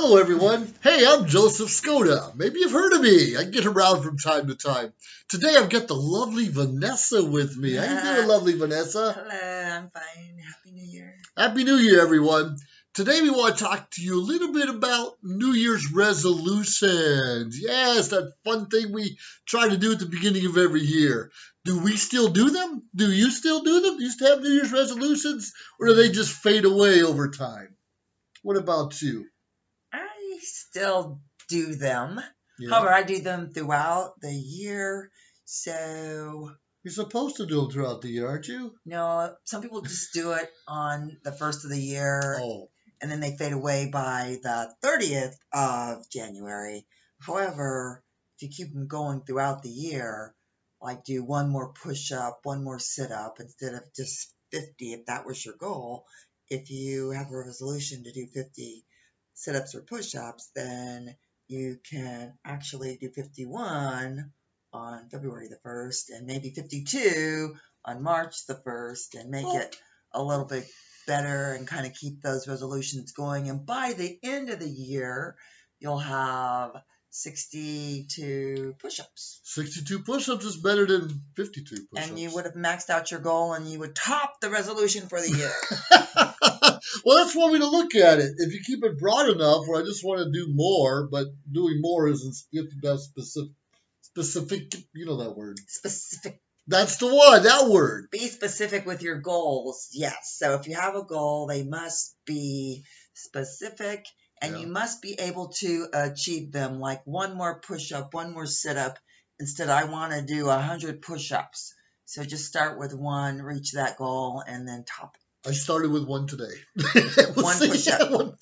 Hello, everyone. Hey, I'm Joseph Skoda. Maybe you've heard of me. I get around from time to time. Today, I've got the lovely Vanessa with me. How you doing, lovely Vanessa? Hello, I'm fine. Happy New Year. Happy New Year, everyone. Today, we want to talk to you a little bit about New Year's resolutions. Yes, that fun thing we try to do at the beginning of every year. Do we still do them? Do you still do them? Do you still have New Year's resolutions? Or do they just fade away over time? What about you? I still do them. Yeah. However, I do them throughout the year. So, You're supposed to do them throughout the year, aren't you? no, some people just do it on the first of the year. Oh. And then they fade away by the 30th of January. However, if you keep them going throughout the year, like do one more push-up, one more sit-up instead of just 50 if that was your goal. If you have a resolution to do 50 sit-ups or push-ups, then you can actually do 51 on February the 1st and maybe 52 on March the 1st and make it a little bit better and kind of keep those resolutions going. And by the end of the year, you'll have 62 push-ups. 62 push-ups is better than 52 push-ups. And you would have maxed out your goal and you would top the resolution for the year. Well, that's one way to look at it. If you keep it broad enough, where I just want to do more, but doing more isn't specific, you know that word. Specific. That's the one, that word. Be specific with your goals, yes. So if you have a goal, they must be specific, and you must be able to achieve them, like one more push-up, one more sit-up. Instead, I want to do 100 push-ups. So just start with one, reach that goal, and then top it. I started with one today. One push-up.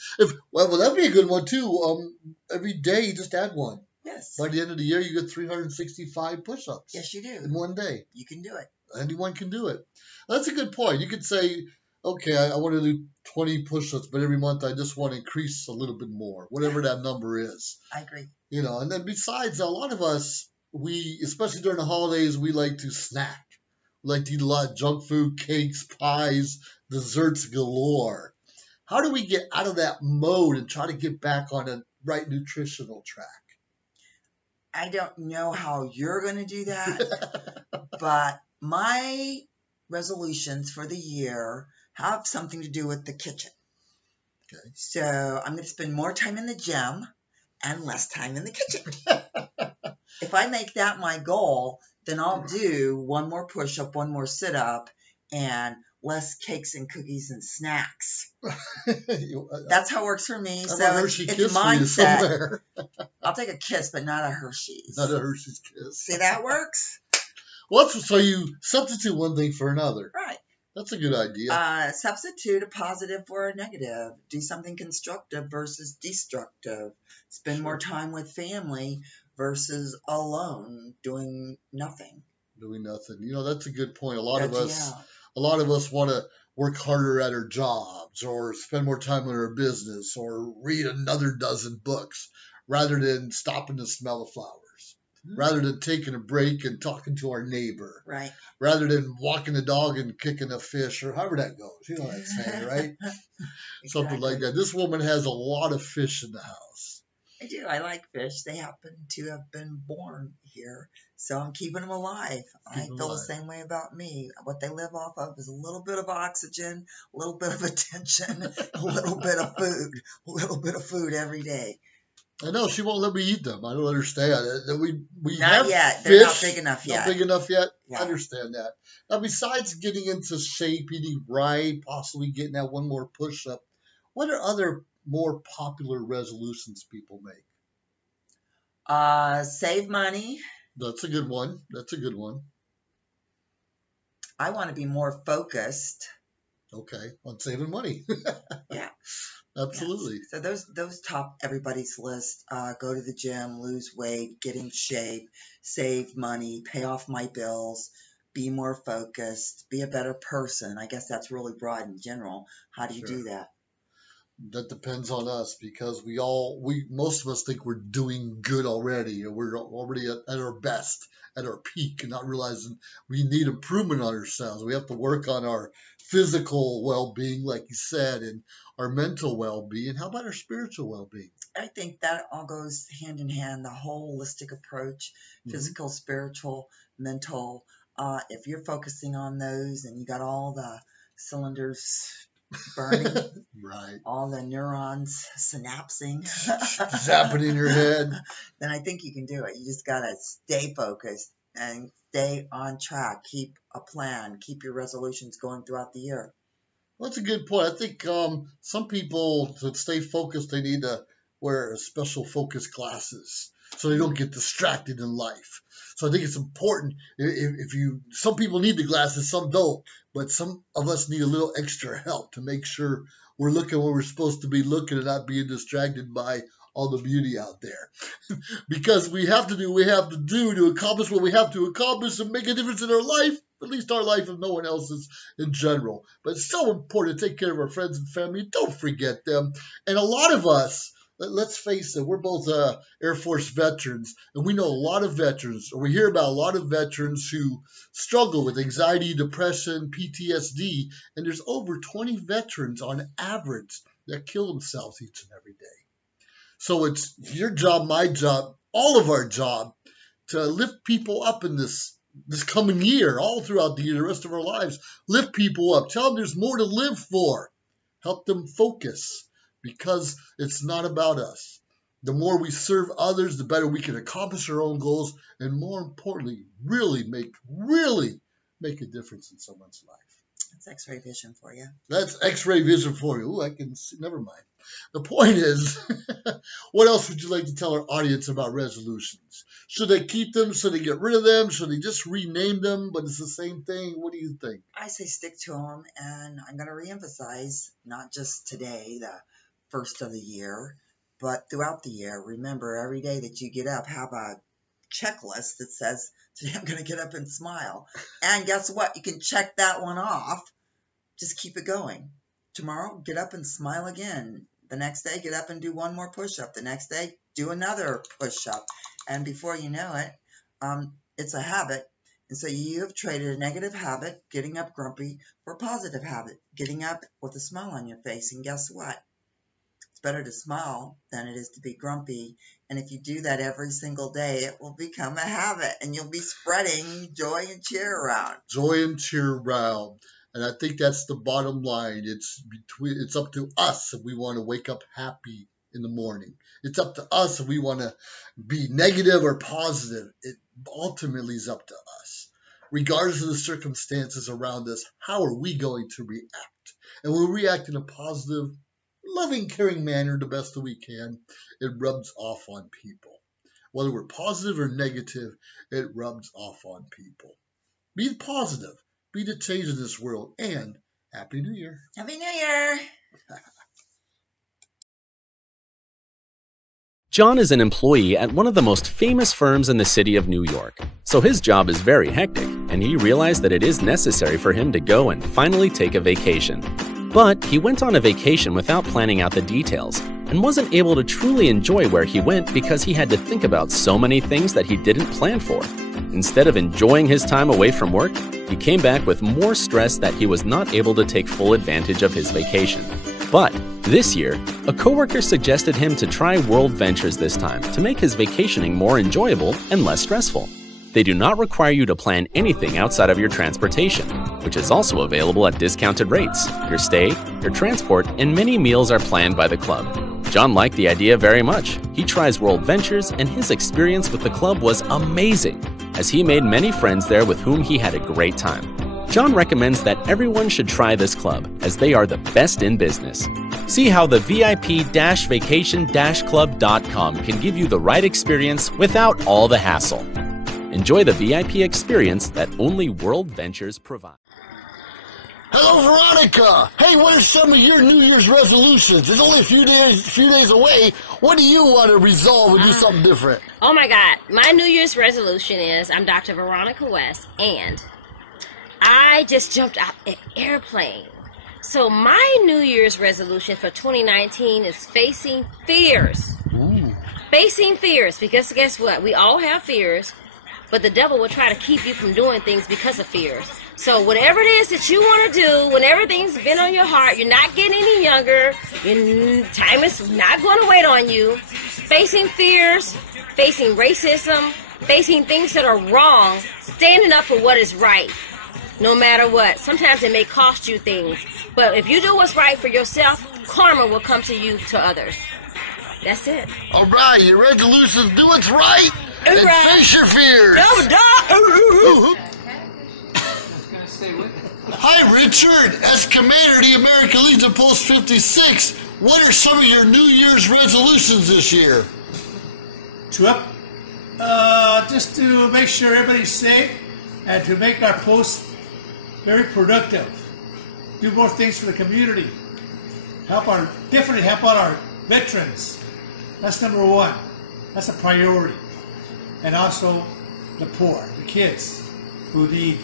Well, that'd be a good one, too. Every day, you just add one. Yes. By the end of the year, you get 365 push-ups. Yes, you do. In one day. You can do it. Anyone can do it. That's a good point. You could say, okay, I want to do 20 push-ups, but every month I just want to increase a little bit more, whatever that number is. I agree. You know, and then besides, a lot of us, especially during the holidays, we like to snack. We like to eat a lot of junk food, cakes, pies, desserts galore. How do we get out of that mode and try to get back on a right nutritional track? I don't know how you're going to do that, but my resolutions for the year have something to do with the kitchen. Okay. So I'm going to spend more time in the gym and less time in the kitchen. If I make that my goal, then I'll do one more push-up, one more sit-up, and less cakes and cookies and snacks. That's how it works for me. So it's mindset. I'll take a kiss, but not a Hershey's. Not a Hershey's kiss. See, that works? Well, so you substitute one thing for another. Right. That's a good idea. Substitute a positive for a negative. Do something constructive versus destructive. Spend more time with family versus alone doing nothing. Doing nothing. You know, that's a good point. A lot of us want to work harder at our jobs or spend more time in our business or read another dozen books rather than stopping to smell the flowers, rather than taking a break and talking to our neighbor, right? Rather than walking the dog and kicking a fish or however that goes. You know that saying, right? Exactly. Something like that. This woman has a lot of fish in the house. I do. I like fish. They happen to have been born here, so I'm keeping them alive. I feel the same way about me. What they live off of is a little bit of oxygen, a little bit of attention, a little bit of food every day. I know she won't let me eat them. I don't understand. We not have yet. Fish, they're not big enough yet. Not big enough yet. Yeah. I understand that. Now, besides getting into shape, eating right, possibly getting that one more push-up, what are other more popular resolutions people make? Save money. That's a good one. That's a good one. I want to be more focused. Okay, on saving money. Yeah. Absolutely. Yes. So those top everybody's list. Go to the gym, lose weight, get in shape, save money, pay off my bills, be more focused, be a better person. I guess that's really broad in general. How do you do that? That depends on us because most of us think we're doing good already, and we're already at our best, at our peak, and not realizing we need improvement on ourselves. We have to work on our physical well-being, like you said, and our mental well-being. How about our spiritual well-being? I think that all goes hand in hand, the holistic approach, physical, spiritual, mental. If you're focusing on those and you got all the cylinders burning, Right. all the neurons synapsing, Zapping in your head. then I think you can do it. You just got to stay focused and stay on track. Keep a plan. Keep your resolutions going throughout the year. Well, that's a good point. I think some people, to stay focused, they need to wear special focus glasses so they don't get distracted in life. So I think it's important some people need the glasses, some don't, but some of us need a little extra help to make sure we're looking where we're supposed to be looking and not being distracted by all the beauty out there. Because we have to do what we have to do to accomplish what we have to accomplish and make a difference in our life, at least our life if no one else's in general. But it's so important to take care of our friends and family. Don't forget them. And a lot of us, let's face it, we're both Air Force veterans, and we know a lot of veterans, or we hear about a lot of veterans who struggle with anxiety, depression, PTSD, and there's over 20 veterans on average that kill themselves each and every day. So it's your job, my job, all of our job to lift people up in this coming year, all throughout the year, the rest of our lives. Lift people up. Tell them there's more to live for. Help them focus because it's not about us. The more we serve others, the better we can accomplish our own goals and, more importantly, really make a difference in someone's life. That's X-ray vision for you. That's X-ray vision for you. Ooh, I can see. Never mind. The point is, what else would you like to tell our audience about resolutions? Should they keep them? Should they get rid of them? Should they just rename them? But it's the same thing. What do you think? I say stick to them, and I'm going to reemphasize, not just today, the first of the year, but throughout the year. Remember, every day that you get up, have a checklist that says, today I'm going to get up and smile. And guess what? You can check that one off. Just keep it going. Tomorrow, get up and smile again. The next day, get up and do one more push-up. The next day, do another push-up. And before you know it, it's a habit. And so you have traded a negative habit, getting up grumpy, for a positive habit, getting up with a smile on your face. And guess what? It's better to smile than it is to be grumpy. And if you do that every single day, it will become a habit. And you'll be spreading joy and cheer around. Joy and cheer around. And I think that's the bottom line. It's up to us if we want to wake up happy in the morning. It's up to us if we want to be negative or positive. It ultimately is up to us. Regardless of the circumstances around us, how are we going to react? And when we react in a positive, loving, caring manner the best that we can, it rubs off on people. Whether we're positive or negative, it rubs off on people. Be positive. Be the change in this world, and Happy New Year. Happy New Year. John is an employee at one of the most famous firms in the city of New York, so his job is very hectic, and he realized that it is necessary for him to go and finally take a vacation. But he went on a vacation without planning out the details, and wasn't able to truly enjoy where he went because he had to think about so many things that he didn't plan for. Instead of enjoying his time away from work, he came back with more stress that he was not able to take full advantage of his vacation. But this year, a coworker suggested him to try World Ventures this time to make his vacationing more enjoyable and less stressful. They do not require you to plan anything outside of your transportation, which is also available at discounted rates. Your stay, your transport, and many meals are planned by the club. John liked the idea very much. He tries World Ventures, and his experience with the club was amazing, as he made many friends there with whom he had a great time. John recommends that everyone should try this club, as they are the best in business. See how the VIP-vacation-club.com can give you the right experience without all the hassle. Enjoy the VIP experience that only World Ventures provide. Hello, Veronica. Hey, what are some of your New Year's resolutions? It's only a few days away. What do you want to resolve and do something different? Oh my God. My New Year's resolution is I'm Dr. Veronica West, and I just jumped out an airplane So my New Year's resolution for 2019 is facing fears. Ooh. Facing fears, because guess what? We all have fears, but the devil will try to keep you from doing things because of fears. So whatever it is that you want to do, when everything's been on your heart, you're not getting any younger, time is not going to wait on you. Facing fears, facing racism, facing things that are wrong, standing up for what is right, no matter what. Sometimes it may cost you things, but if you do what's right for yourself, karma will come to you, to others. That's it. All right, your resolutions, do what's right and Right. face your fears. Hi, Richard. As commander of the American Legion Post 56, what are some of your New Year's resolutions this year? Trip. Just to make sure everybody's safe and to make our post very productive. Do more things for the community. Definitely help out our veterans. That's number one. That's a priority. And also the poor, the kids who need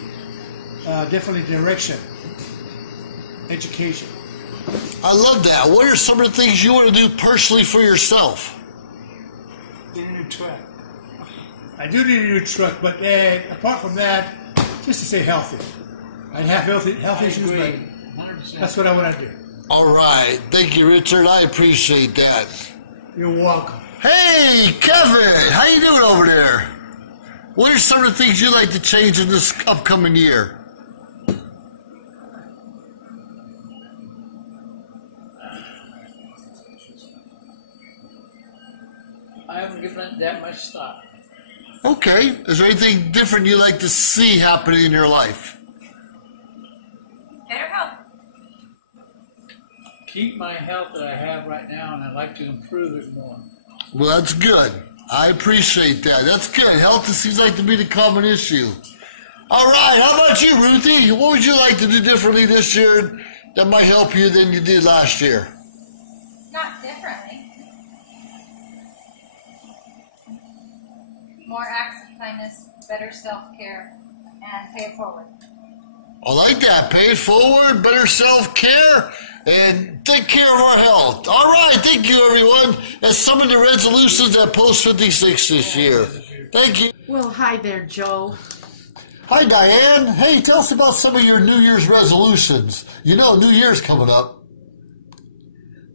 definitely direction, education. I love that. What are some of the things you want to do personally for yourself? Get a new truck. I do need a new truck, but apart from that, just to stay healthy. I have health issues, but 100%. That's what I want to do. All right. Thank you, Richard. I appreciate that. You're welcome. Hey, Kevin. How you doing over there? What are some of the things you'd like to change in this upcoming year? I haven't given it that much thought. Okay. Is there anything different you'd like to see happening in your life? Better health. Keep my health that I have right now, and I'd like to improve it more. Well, that's good. I appreciate that. That's good. Health seems like to be the common issue. All right. How about you, Ruthie? What would you like to do differently this year that might help you than you did last year? Not differently. More acts of kindness, better self-care, and pay it forward. I like that. Pay it forward, better self-care, and take care of our health. All right. Thank you, everyone. That's some of the resolutions at Post 56 this year. Thank you. Well, hi there, Joe. Hi, Diane. Hey, tell us about some of your New Year's resolutions. You know, New Year's coming up.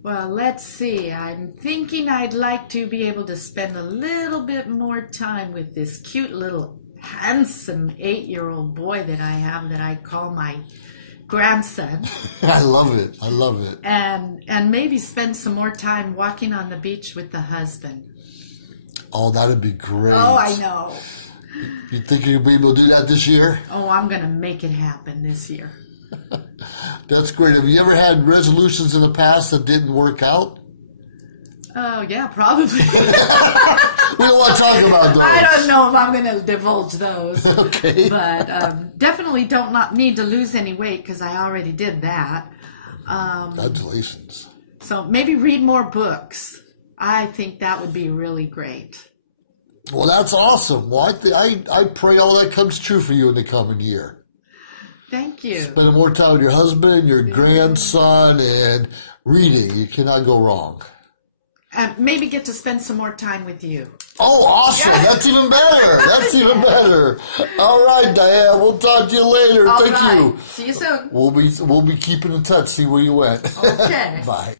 Well, let's see. I'm thinking I'd like to be able to spend a little bit more time with this cute little handsome 8-year-old boy that I have that I call my grandson. I love it. I love it. And maybe spend some more time walking on the beach with the husband. Oh, that'd be great. Oh, I know. You think you'll be able to do that this year? Oh, I'm going to make it happen this year. That's great. Have you ever had resolutions in the past that didn't work out? Oh, yeah, probably. We don't want to talk about those. I don't know if I'm going to divulge those. Okay. But definitely not need to lose any weight because I already did that. Congratulations. So maybe read more books. I think that would be really great. Well, that's awesome. Well, I pray all that comes true for you in the coming year. Thank you. Spending more time with your husband, your grandson, and reading. You cannot go wrong. And maybe get to spend some more time with you. Oh, awesome. Yeah. That's even better. That's even better. All right, Diane. We'll talk to you later. All Thank right. you. See you soon. We'll be keeping in touch, see where you went. Okay. Bye.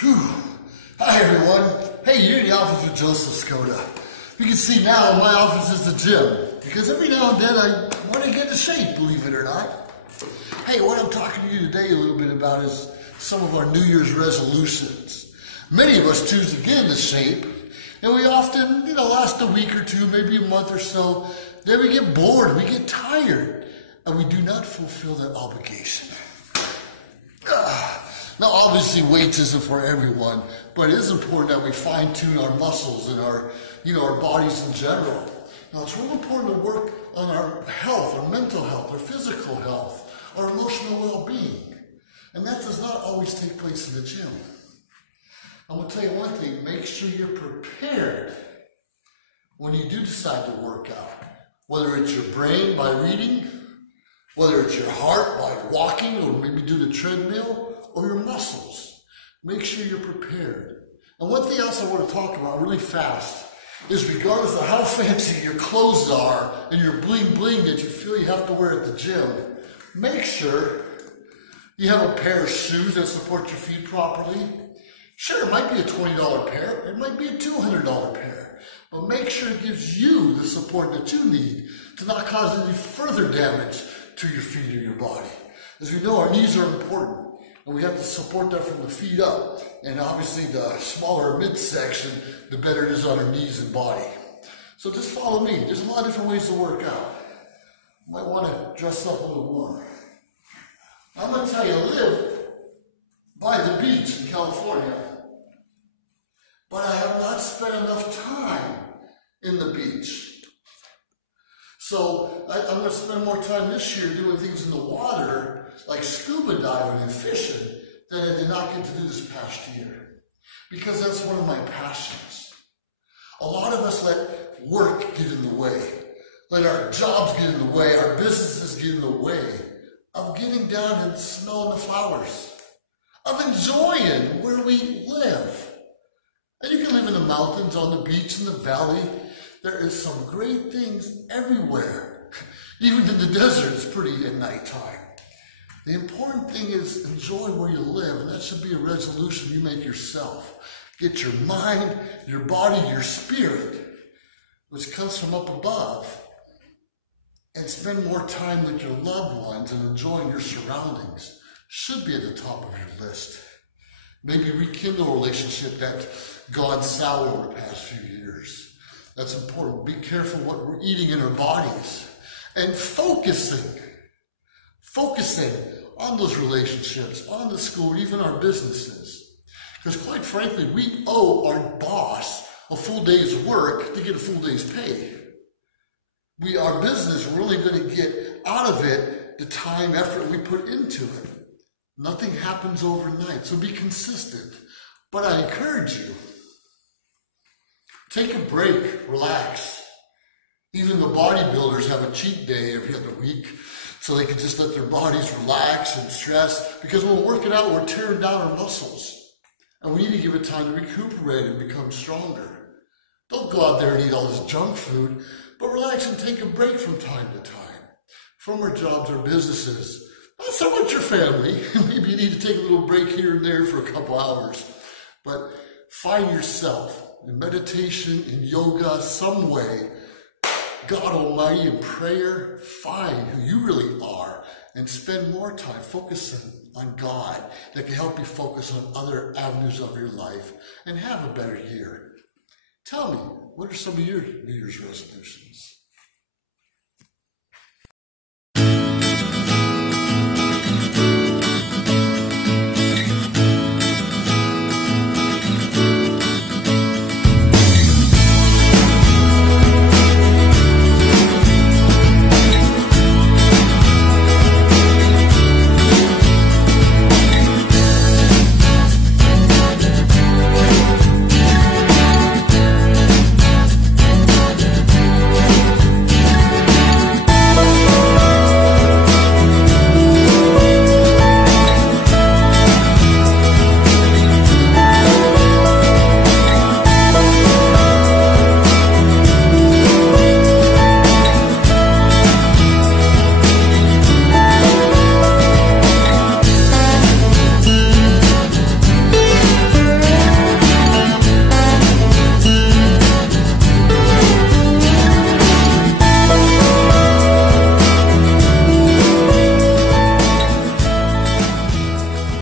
Whew. Hi, everyone. Hey, you're in the office with Joseph Skoda. You can see now my office is the gym because every now and then I want to get into shape, believe it or not. Hey, what I'm talking to you today a little bit about is some of our New Year's resolutions. Many of us choose to get into shape, and we often, last a week or two, maybe a month or so. Then we get bored, we get tired, and we do not fulfill that obligation. Now, obviously, weights isn't for everyone, but it is important that we fine-tune our muscles and our bodies in general. Now, it's really important to work on our health, our mental health, our physical health, our emotional well-being. And that does not always take place in the gym. I'm going to tell you one thing, make sure you're prepared when you do decide to work out. Whether it's your brain by reading, whether it's your heart by walking or maybe do the treadmill, or your muscles. Make sure you're prepared. And one thing else I want to talk about really fast is regardless of how fancy your clothes are and your bling bling that you feel you have to wear at the gym, make sure you have a pair of shoes that support your feet properly. Sure, it might be a $20 pair, it might be a $200 pair, but make sure it gives you the support that you need to not cause any further damage to your feet or your body. As we know, our knees are important, and we have to support that from the feet up. And obviously, the smaller midsection, the better it is on our knees and body. So just follow me. There's a lot of different ways to work out. You might want to dress up a little more. I'm going to tell you, I live by the beach in California, but I have not spent enough time in the beach. So I'm going to spend more time this year doing things in the water, like scuba diving and fishing, than I did not get to do this past year. Because that's one of my passions. A lot of us let work get in the way, let our jobs get in the way, our businesses get in the way of getting down and smelling the flowers, of enjoying where we live. And you can live in the mountains, on the beach, in the valley. There is some great things everywhere. Even in the desert, it's pretty at nighttime. The important thing is enjoy where you live, and that should be a resolution you make yourself. Get your mind, your body, your spirit, which comes from up above, and spend more time with your loved ones and enjoying your surroundings. Should be at the top of your list. Maybe rekindle a relationship that gone sour over the past few years. That's important. Be careful what we're eating in our bodies. And focusing on those relationships, on the school, even our businesses. Because quite frankly, we owe our boss a full day's work to get a full day's pay. Our business, we're only going to get out of it the time, effort we put into it. Nothing happens overnight, so be consistent. But I encourage you, take a break, relax. Even the bodybuilders have a cheat day every other week, so they can just let their bodies relax and stress. Because when we're working out, we're tearing down our muscles. And we need to give it time to recuperate and become stronger. Don't go out there and eat all this junk food, but relax and take a break from time to time. From our jobs or businesses. Not so much your family. Maybe you need to take a little break here and there for a couple hours. But find yourself in meditation, in yoga, some way. God Almighty, in prayer, find who you really are and spend more time focusing on God that can help you focus on other avenues of your life and have a better year. Tell me, what are some of your New Year's resolutions?